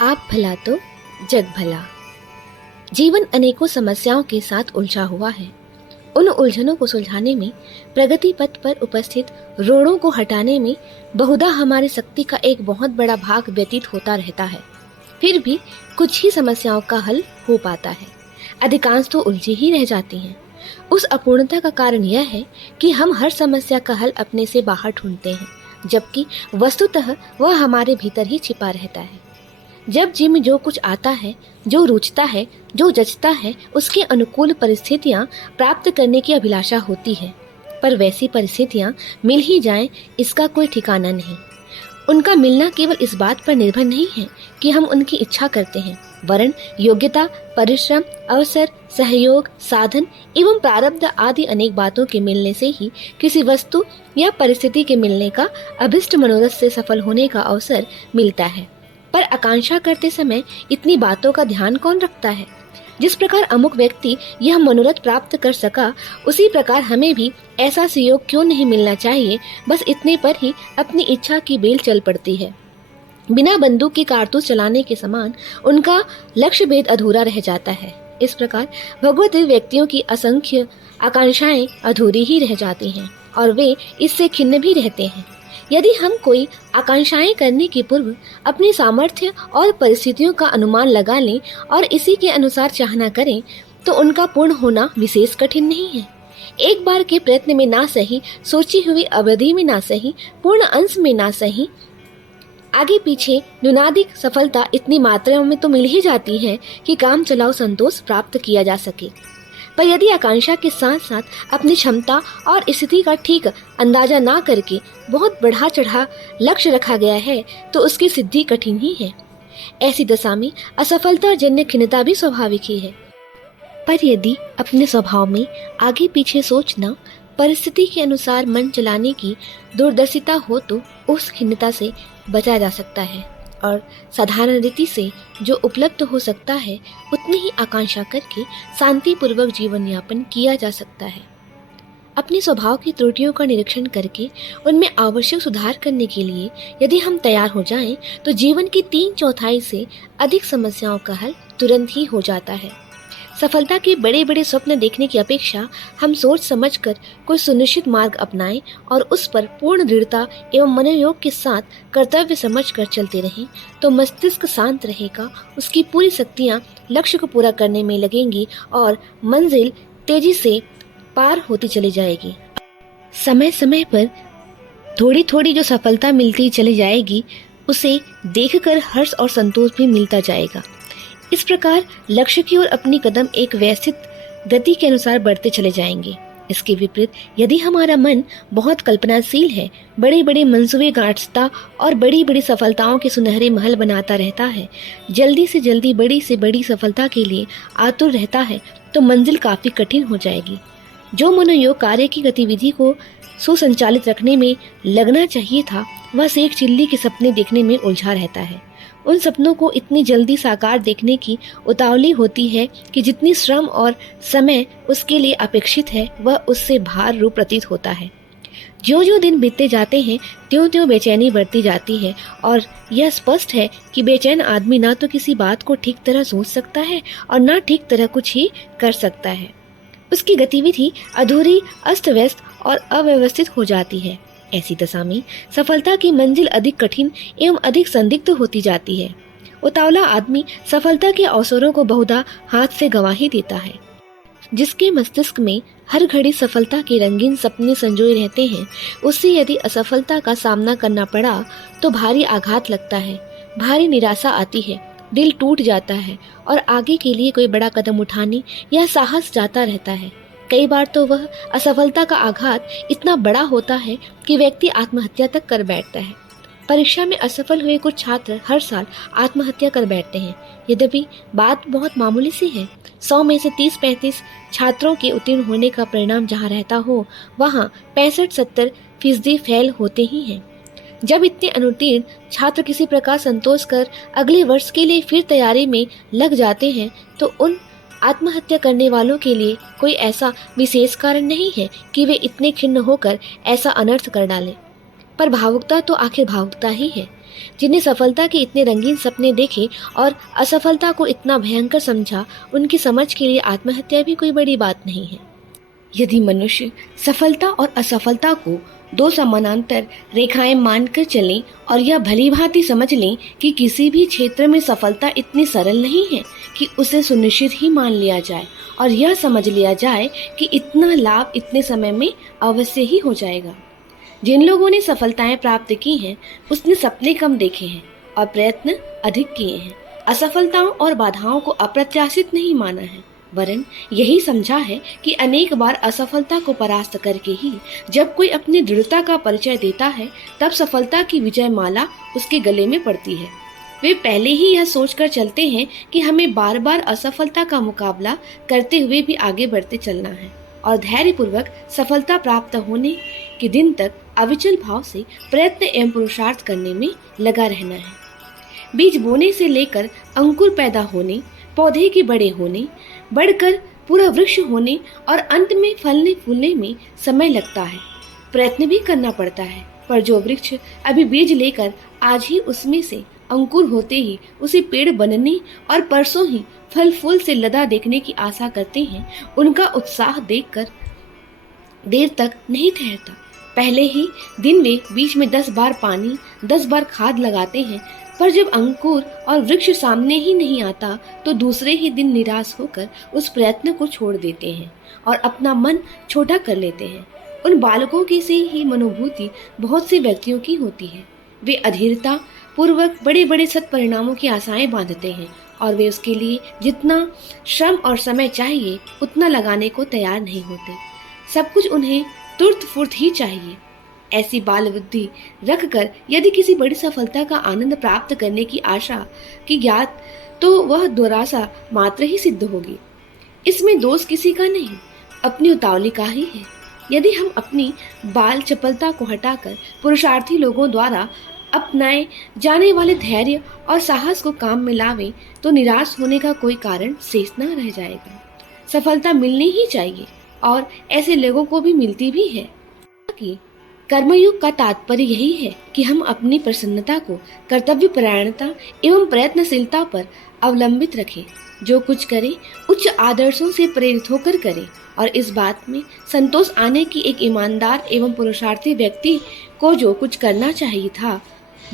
आप भला तो जग भला। जीवन अनेकों समस्याओं के साथ उलझा हुआ है। उन उलझनों को सुलझाने में, प्रगति पथ पर उपस्थित रोड़ों को हटाने में बहुधा हमारी शक्ति का एक बहुत बड़ा भाग व्यतीत होता रहता है। फिर भी कुछ ही समस्याओं का हल हो पाता है, अधिकांश तो उलझी ही रह जाती हैं। उस अपूर्णता का कारण यह है कि हम हर समस्या का हल अपने से बाहर ढूंढते हैं, जबकि वस्तुतः वह हमारे भीतर ही छिपा रहता है। जब जी में जो कुछ आता है, जो रुचता है, जो जचता है, उसके अनुकूल परिस्थितियां प्राप्त करने की अभिलाषा होती है, पर वैसी परिस्थितियां मिल ही जाएं, इसका कोई ठिकाना नहीं। उनका मिलना केवल इस बात पर निर्भर नहीं है कि हम उनकी इच्छा करते हैं, वरन योग्यता, परिश्रम, अवसर, सहयोग, साधन एवं प्रारब्ध आदि अनेक बातों के मिलने से ही किसी वस्तु या परिस्थिति के मिलने का अभिष्ट मनोरथ से सफल होने का अवसर मिलता है। पर आकांक्षा करते समय इतनी बातों का ध्यान कौन रखता है? जिस प्रकार अमुक व्यक्ति यह मनोरथ प्राप्त कर सका, उसी प्रकार हमें भी ऐसा सहयोग क्यों नहीं मिलना चाहिए। बस इतने पर ही अपनी इच्छा की बेल चल पड़ती है। बिना बंदूक की कारतूस चलाने के समान उनका लक्ष्य भेद अधूरा रह जाता है। इस प्रकार भगवत व्यक्तियों की असंख्य आकांक्षाएं अधूरी ही रह जाती हैं और वे इससे खिन्न भी रहते हैं। यदि हम कोई आकांक्षाएं करने के पूर्व अपनी सामर्थ्य और परिस्थितियों का अनुमान लगा लें और इसी के अनुसार चाहना करें, तो उनका पूर्ण होना विशेष कठिन नहीं है। एक बार के प्रयत्न में ना सही, सोची हुई अवधि में ना सही, पूर्ण अंश में ना सही, आगे पीछे न्यूनाधिक सफलता इतनी मात्रा में तो मिल ही जाती है कि काम चलाओ संतोष प्राप्त किया जा सके। पर यदि आकांक्षा के साथ साथ अपनी क्षमता और स्थिति का ठीक अंदाजा ना करके बहुत बढ़ा चढ़ा लक्ष्य रखा गया है, तो उसकी सिद्धि कठिन ही है। ऐसी दशा में असफलता जन्य खिन्नता भी स्वाभाविक ही है। पर यदि अपने स्वभाव में आगे पीछे सोचना, परिस्थिति के अनुसार मन चलाने की दूरदर्शिता हो, तो उस खिन्नता से बचा जा सकता है और साधारण रीति से जो उपलब्ध हो सकता है उतनी ही आकांक्षा करके शांतिपूर्वक जीवन यापन किया जा सकता है। अपने स्वभाव की त्रुटियों का निरीक्षण करके उनमें आवश्यक सुधार करने के लिए यदि हम तैयार हो जाएं, तो जीवन की 3/4 से अधिक समस्याओं का हल तुरंत ही हो जाता है। सफलता के बड़े बड़े स्वप्न देखने की अपेक्षा हम सोच समझकर कोई सुनिश्चित मार्ग अपनाएं और उस पर पूर्ण दृढ़ता एवं मनोयोग के साथ कर्तव्य समझकर चलते रहें, तो मस्तिष्क शांत रहेगा, उसकी पूरी शक्तियां लक्ष्य को पूरा करने में लगेंगी और मंजिल तेजी से पार होती चली जाएगी। समय समय पर थोड़ी थोड़ी जो सफलता मिलती चली जाएगी, उसे देखकर हर्ष और संतोष भी मिलता जाएगा। इस प्रकार लक्ष्य की ओर अपनी कदम एक व्यवस्थित गति के अनुसार बढ़ते चले जाएंगे। इसके विपरीत यदि हमारा मन बहुत कल्पनाशील है, बड़े बड़े मंसूबे गांठता और बड़ी बड़ी सफलताओं के सुनहरे महल बनाता रहता है, जल्दी से जल्दी बड़ी से बड़ी सफलता के लिए आतुर रहता है, तो मंजिल काफी कठिन हो जाएगी। जो मनोयोग कार्य की गतिविधि को सुसंचालित रखने में लगना चाहिए था, वह सेठ चिल्ली के सपने देखने में उलझा रहता है। उन सपनों को इतनी जल्दी साकार देखने की उतावली होती है कि जितनी श्रम और समय उसके लिए अपेक्षित है, वह उससे भार रूप प्रतीत होता है। ज्यों ज्यों दिन बीतते जाते हैं, त्यों त्यों बेचैनी बढ़ती जाती है और यह स्पष्ट है कि बेचैन आदमी ना तो किसी बात को ठीक तरह सोच सकता है और ना ठीक तरह कुछ ही कर सकता है। उसकी गतिविधि अधूरी, अस्त व्यस्त और अव्यवस्थित हो जाती है। ऐसी दशा में सफलता की मंजिल अधिक कठिन एवं अधिक संदिग्ध होती जाती है। उतावला आदमी सफलता के अवसरों को बहुधा हाथ से गंवा ही देता है। जिसके मस्तिष्क में हर घड़ी सफलता के रंगीन सपने संजोए रहते हैं, उससे यदि असफलता का सामना करना पड़ा तो भारी आघात लगता है, भारी निराशा आती है, दिल टूट जाता है और आगे के लिए कोई बड़ा कदम उठाने या साहस जाता रहता है। कई बार तो वह असफलता का आघात इतना बड़ा होता है कि व्यक्ति आत्महत्या तक कर बैठता है। परीक्षा में असफल हुए कुछ छात्र हर साल आत्महत्या कर बैठते हैं। यद्यपि बात बहुत मामूली सी है, 100 में से 30-35 छात्रों के उत्तीर्ण होने का परिणाम जहाँ रहता हो, वहाँ 65-70% फेल होते ही हैं। जब इतने अनुत्तीर्ण छात्र किसी प्रकार संतोष कर अगले वर्ष के लिए फिर तैयारी में लग जाते हैं, तो उन आत्महत्या करने वालों के लिए कोई ऐसा विशेष कारण नहीं है कि वे इतने खिन्न होकर ऐसा अनर्थ कर डालें। पर भावुकता तो आखिर भावुकता ही है। जिन्हें सफलता के इतने रंगीन सपने देखे और असफलता को इतना भयंकर समझा, उनकी समझ के लिए आत्महत्या भी कोई बड़ी बात नहीं है। यदि मनुष्य सफलता और असफलता को दो समानांतर रेखाएं मानकर चलें और यह भली भांति समझ लें कि किसी भी क्षेत्र में सफलता इतनी सरल नहीं है कि उसे सुनिश्चित ही मान लिया जाए, और यह समझ लिया जाए कि इतना लाभ इतने समय में अवश्य ही हो जाएगा। जिन लोगों ने सफलताएं प्राप्त की हैं, उसने सपने कम देखे हैं और प्रयत्न अधिक किए हैं। असफलताओं और बाधाओं को अप्रत्याशित नहीं माना है, वरन यही समझा है कि अनेक बार असफलता को परास्त करके ही जब कोई अपनी दृढ़ता का परिचय देता है, तब सफलता की विजय माला उसके गले में पड़ती है। वे पहले ही यह सोचकर चलते हैं कि हमें बार बार असफलता का मुकाबला करते हुए भी आगे बढ़ते चलना है और धैर्यपूर्वक सफलता प्राप्त होने के दिन तक अविचल भाव से प्रयत्न एवं पुरुषार्थ करने में लगा रहना है। बीज बोने से लेकर अंकुर पैदा होने, पौधे के बड़े होने, बढ़कर पूरा वृक्ष होने और अंत में फलने फूलने में समय लगता है। प्रयत्न भी करना पड़ता है, पर जो वृक्ष अभी बीज लेकर आज ही उसमें से अंकुर होते ही उसे पेड़ बनने और परसों ही फल फूल से लदा देखने की आशा करते हैं, उनका उत्साह देखकर देर तक नहीं ठहरता। पहले ही दिन वे बीच में 10 बार पानी, 10 बार खाद लगाते हैं, पर जब अंकुर और वृक्ष सामने ही नहीं आता तो दूसरे ही दिन निराश होकर उस प्रयत्न को छोड़ देते हैं और अपना मन छोटा कर लेते हैं। उन बालकों की से ही मनोभूति बहुत से व्यक्तियों की होती है। वे अधीरता पूर्वक बड़े बड़े सत्परिणामों की आशाएं बांधते हैं और वे उसके लिए जितना श्रम और समय चाहिए उतना लगाने को तैयार नहीं होते। सब कुछ उन्हें तुरंत फुर्त ही चाहिए। ऐसी बाल बुद्धि रखकर यदि किसी बड़ी सफलता का आनंद प्राप्त करने की आशा की ज्ञात, तो वह दुराशा मात्र ही सिद्ध होगी। इसमें दोष किसी का नहीं, अपनी उतावली का ही है। यदि हम अपनी बाल चपलता को हटाकर पुरुषार्थी लोगों द्वारा अपनाए जाने वाले धैर्य और साहस को काम में लावें, तो निराश होने का कोई कारण शेष न रह जाएगा। सफलता मिलनी ही चाहिए और ऐसे लोगों को भी मिलती भी है। कर्मयोग का तात्पर्य यही है कि हम अपनी प्रसन्नता को कर्तव्य परायणता एवं प्रयत्नशीलता पर अवलंबित रखें। जो कुछ करें उच्च आदर्शों से प्रेरित होकर करें और इस बात में संतोष आने की एक ईमानदार एवं पुरुषार्थी व्यक्ति को जो कुछ करना चाहिए था,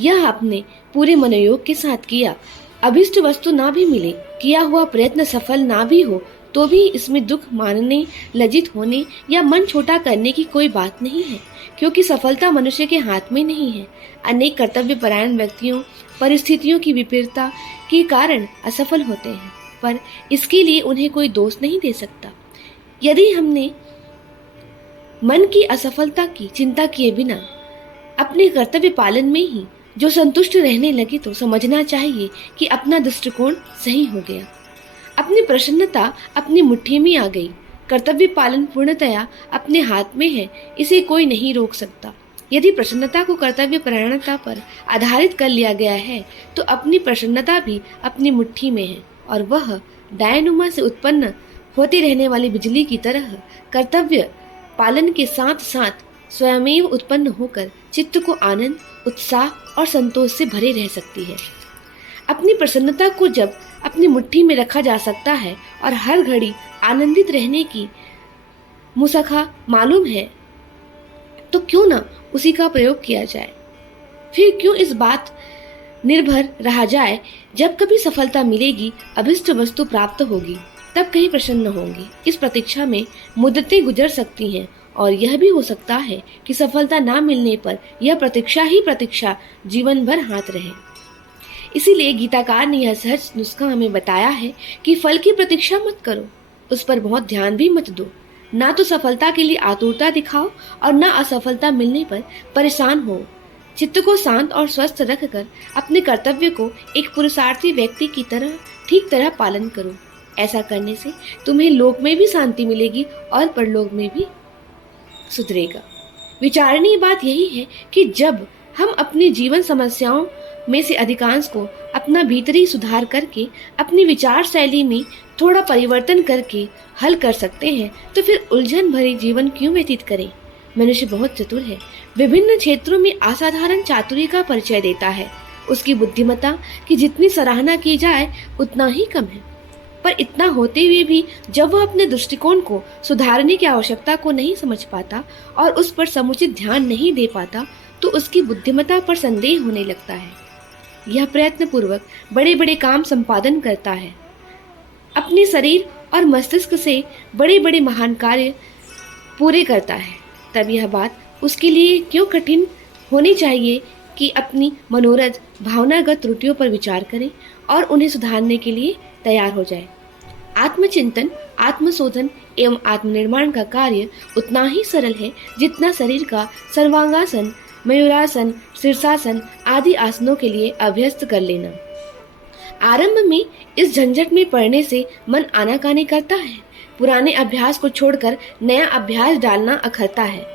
यह अपने पूरे मनोयोग के साथ किया। अभिष्ट वस्तु ना भी मिले, किया हुआ प्रयत्न सफल ना भी हो, तो भी इसमें दुख मानने, लज्जित होने या मन छोटा करने की कोई बात नहीं है, क्योंकि सफलता मनुष्य के हाथ में नहीं है। अनेक कर्तव्य परायण व्यक्तियों परिस्थितियों की विपरीतता के कारण असफल होते हैं, पर इसके लिए उन्हें कोई दोष नहीं दे सकता। यदि हमने मन की असफलता की चिंता किए बिना अपने कर्तव्य पालन में ही जो संतुष्ट रहने लगे, तो समझना चाहिए कि अपना दृष्टिकोण सही हो गया। अपनी प्रसन्नता अपनी मुट्ठी में आ गई। कर्तव्य पालन पूर्णतया अपने हाथ में है, इसे कोई नहीं रोक सकता। यदि प्रसन्नता को कर्तव्य परायणता पर आधारित कर लिया गया है, तो अपनी प्रसन्नता भी अपनी मुट्ठी में है और वह डायनुमा से उत्पन्न होती रहने वाली बिजली की तरह कर्तव्य पालन के साथ साथ स्वयमेव उत्पन्न होकर चित्त को आनंद, उत्साह और संतोष से भरे रह सकती है। अपनी प्रसन्नता को जब अपनी मुट्ठी में रखा जा सकता है और हर घड़ी आनंदित रहने की मुसखा मालूम है, तो क्यों ना उसी का प्रयोग किया जाए। फिर क्यों इस बात निर्भर रहा जाए, जब कभी सफलता मिलेगी, अभिष्ट वस्तु प्राप्त होगी, तब कहीं प्रसन्न होंगे। इस प्रतीक्षा में मुद्दतें गुजर सकती हैं और यह भी हो सकता है कि सफलता ना मिलने पर यह प्रतीक्षा जीवन भर हाथ रहे। इसीलिए गीताकार ने यह सहज नुस्खा हमें बताया है कि फल की प्रतीक्षा मत करो, उस पर बहुत ध्यान भी मत दो। ना तो सफलता के लिए आतुरता दिखाओ और ना असफलता मिलने पर परेशान हो। चित्त को शांत और स्वस्थ रखकर अपने कर्तव्य को एक पुरुषार्थी व्यक्ति की तरह ठीक तरह पालन करो। ऐसा करने से तुम्हें लोक में भी शांति मिलेगी और परलोक में भी सुधरेगा। विचारणीय बात यही है कि जब हम अपनी जीवन समस्याओं में से अधिकांश को अपना भीतरी सुधार करके अपनी विचार शैली में थोड़ा परिवर्तन करके हल कर सकते हैं, तो फिर उलझन भरे जीवन क्यों व्यतीत करें। मनुष्य बहुत चतुर है, विभिन्न क्षेत्रों में असाधारण चातुर्य का परिचय देता है। उसकी बुद्धिमत्ता की जितनी सराहना की जाए उतना ही कम है। पर इतना होते हुए भी जब वह अपने दृष्टिकोण को सुधारने की आवश्यकता को नहीं समझ पाता और उस पर समुचित ध्यान नहीं दे पाता, तो उसकी बुद्धिमत्ता पर संदेह होने लगता है। यह प्रयत्न पूर्वक बड़े बड़े काम संपादन करता है, अपने शरीर और मस्तिष्क से बड़े बड़े महान कार्य पूरे करता है, तब यह बात उसके लिए क्यों कठिन होनी चाहिए कि अपनी मनोरथ भावनागत त्रुटियों पर विचार करे और उन्हें सुधारने के लिए तैयार हो जाए। आत्मचिंतन, आत्मशोधन एवं आत्मनिर्माण का कार्य उतना ही सरल है जितना शरीर का सर्वांगासन, मयूरासन, शीर्षासन आदि आसनों के लिए अभ्यस्त कर लेना। आरंभ में इस झंझट में पड़ने से मन आनाकानी करता है। पुराने अभ्यास को छोड़कर नया अभ्यास डालना अखरता है।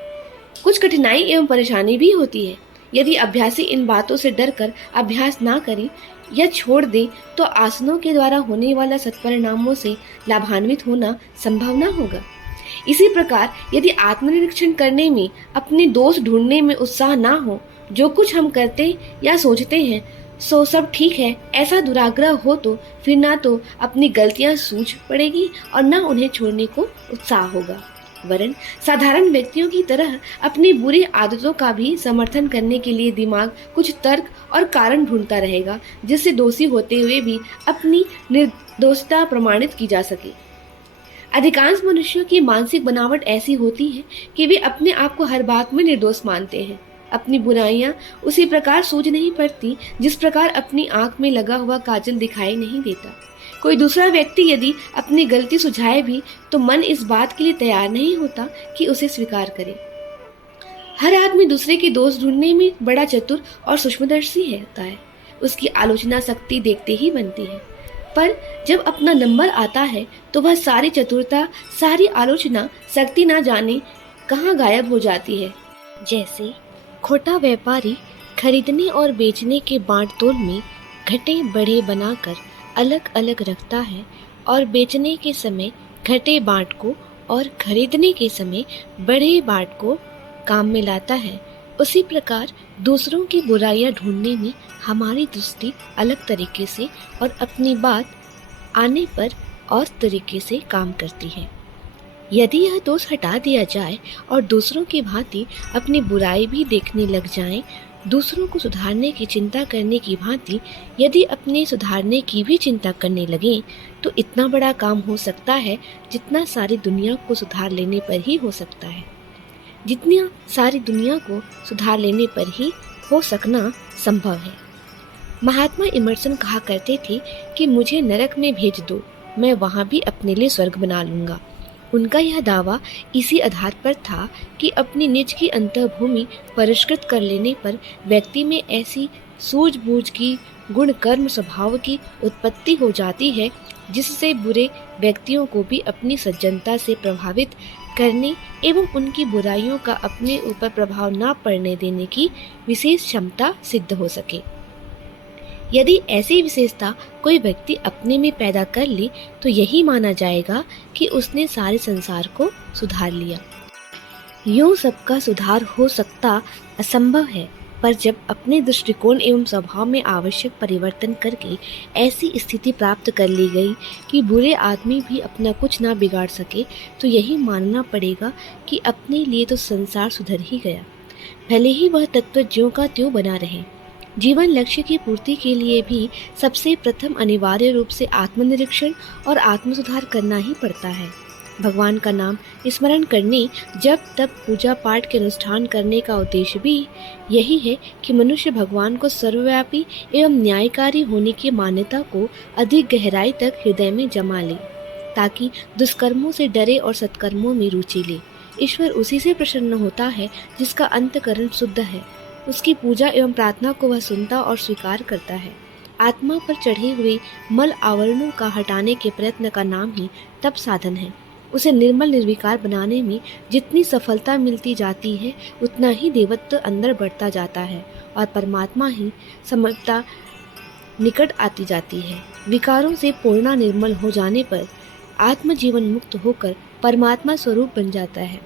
कुछ कठिनाई एवं परेशानी भी होती है। यदि अभ्यासी इन बातों से डरकर अभ्यास ना करे या छोड़ दे तो आसनों के द्वारा होने वाला सत्परिणामों से लाभान्वित होना संभव न होगा। इसी प्रकार यदि आत्मनिरीक्षण करने में, अपने दोष ढूंढने में उत्साह ना हो, जो कुछ हम करते या सोचते हैं सो सब ठीक है, ऐसा दुराग्रह हो तो फिर ना तो अपनी गलतियां सूझ पड़ेगी और ना उन्हें छोड़ने को उत्साह होगा, वरन साधारण व्यक्तियों की तरह अपनी बुरी आदतों का भी समर्थन करने के लिए दिमाग कुछ तर्क और कारण ढूंढता रहेगा, जिससे दोषी होते हुए भी अपनी निर्दोषता प्रमाणित की जा सके। अधिकांश मनुष्यों की मानसिक बनावट ऐसी होती है कि वे अपने आप को हर बात में निर्दोष मानते हैं। अपनी बुराइयां उसी प्रकार सूझ नहीं पड़ती जिस प्रकार अपनी आंख में लगा हुआ काजल दिखाई नहीं देता। कोई दूसरा व्यक्ति यदि अपनी गलती सुझाए भी तो मन इस बात के लिए तैयार नहीं होता कि उसे स्वीकार करे। हर आदमी दूसरे के दोष ढूंढने में बड़ा चतुर और सूक्ष्मदर्शी होता है। उसकी आलोचना शक्ति देखते ही बनती है, पर जब अपना नंबर आता है तो वह सारी चतुरता, सारी आलोचना शक्ति ना जाने कहाँ गायब हो जाती है। जैसे खोटा व्यापारी खरीदने और बेचने के बांट तोल में घटे बढ़े बनाकर अलग अलग रखता है और बेचने के समय घटे बांट को और खरीदने के समय बढ़े बांट को काम में लाता है, उसी प्रकार दूसरों की बुराइयां ढूंढने में हमारी दृष्टि अलग तरीके से और अपनी बात आने पर और तरीके से काम करती है। यदि यह दोष हटा दिया जाए और दूसरों की भांति अपनी बुराई भी देखने लग जाएं, दूसरों को सुधारने की चिंता करने की भांति यदि अपने सुधारने की भी चिंता करने लगें, तो इतना बड़ा काम हो सकता है जितना सारी दुनिया को सुधार लेने पर ही हो सकता है। जितना सारी दुनिया को सुधार लेने पर ही हो सकना संभव है। महात्मा इमर्सन कहा करते थे कि मुझे नरक में भेज दो, मैं वहाँ भी अपने लिए स्वर्ग बना लूँगा। उनका यह दावा इसी आधार पर था कि अपनी निज की अंतर्भूमि परिष्कृत कर लेने पर व्यक्ति में ऐसी सूझबूझ की गुण कर्म स्वभाव की उत्पत्ति हो जाती है जिससे बुरे व्यक्तियों को भी अपनी सज्जनता से प्रभावित करने एवं उनकी बुराइयों का अपने ऊपर प्रभाव न पड़ने देने की विशेष क्षमता सिद्ध हो सके। यदि ऐसी विशेषता कोई व्यक्ति अपने में पैदा कर ले तो यही माना जाएगा कि उसने सारे संसार को सुधार लिया। यूं सबका सुधार हो सकता असंभव है, पर जब अपने दृष्टिकोण एवं स्वभाव में आवश्यक परिवर्तन करके ऐसी स्थिति प्राप्त कर ली गई कि बुरे आदमी भी अपना कुछ ना बिगाड़ सके, तो यही मानना पड़ेगा कि अपने लिए तो संसार सुधर ही गया, भले ही वह तत्व ज्यों का त्यों बना रहे। जीवन लक्ष्य की पूर्ति के लिए भी सबसे प्रथम अनिवार्य रूप से आत्मनिरीक्षण और आत्मसुधार करना ही पड़ता है। भगवान का नाम स्मरण करने, जब तब पूजा पाठ के अनुष्ठान करने का उद्देश्य भी यही है कि मनुष्य भगवान को सर्वव्यापी एवं न्यायकारी होने की मान्यता को अधिक गहराई तक हृदय में जमा ले, ताकि दुष्कर्मों से डरे और सत्कर्मों में रुचि ले। ईश्वर उसी से प्रसन्न होता है जिसका अंतःकरण शुद्ध है। उसकी पूजा एवं प्रार्थना को वह सुनता और स्वीकार करता है। आत्मा पर चढ़े हुए मल आवरणों का हटाने के प्रयत्न का नाम ही तप साधन है। उसे निर्मल निर्विकार बनाने में जितनी सफलता मिलती जाती है, उतना ही देवत्व अंदर बढ़ता जाता है और परमात्मा ही समता निकट आती जाती है। विकारों से पूर्ण निर्मल हो जाने पर आत्मजीवन मुक्त होकर परमात्मा स्वरूप बन जाता है।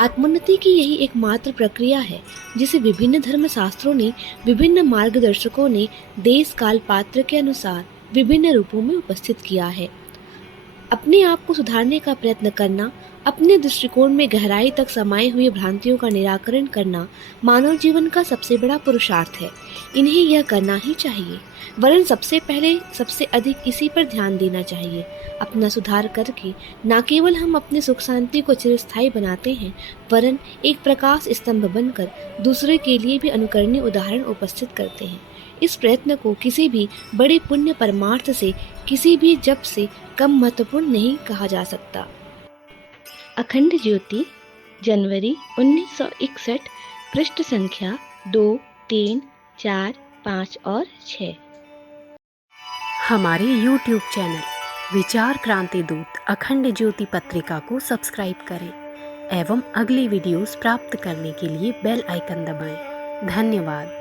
आत्मोन्नति की यही एकमात्र प्रक्रिया है जिसे विभिन्न धर्म शास्त्रों ने, विभिन्न मार्गदर्शकों ने देश काल पात्र के अनुसार विभिन्न रूपों में उपस्थित किया है। अपने आप को सुधारने का प्रयत्न करना, अपने दृष्टिकोण में गहराई तक समाये हुए भ्रांतियों का निराकरण करना मानव जीवन का सबसे बड़ा पुरुषार्थ है। इन्हें यह करना ही चाहिए, वरन सबसे पहले सबसे अधिक इसी पर ध्यान देना चाहिए। अपना सुधार करके न केवल हम अपने सुख शांति को चिरस्थायी बनाते हैं, वरन एक प्रकाश स्तंभ बनकर दूसरे के लिए भी अनुकरणीय उदाहरण उपस्थित करते हैं। इस प्रयत्न को किसी भी बड़े पुण्य परमार्थ से, किसी भी जप से कम महत्वपूर्ण नहीं कहा जा सकता। अखंड ज्योति, जनवरी 1961, पृष्ठ संख्या 2, 3, 4, 5 और 6। हमारे YouTube चैनल विचार क्रांति दूत अखंड ज्योति पत्रिका को सब्सक्राइब करें एवं अगली वीडियोस प्राप्त करने के लिए बेल आइकन दबाएं। धन्यवाद।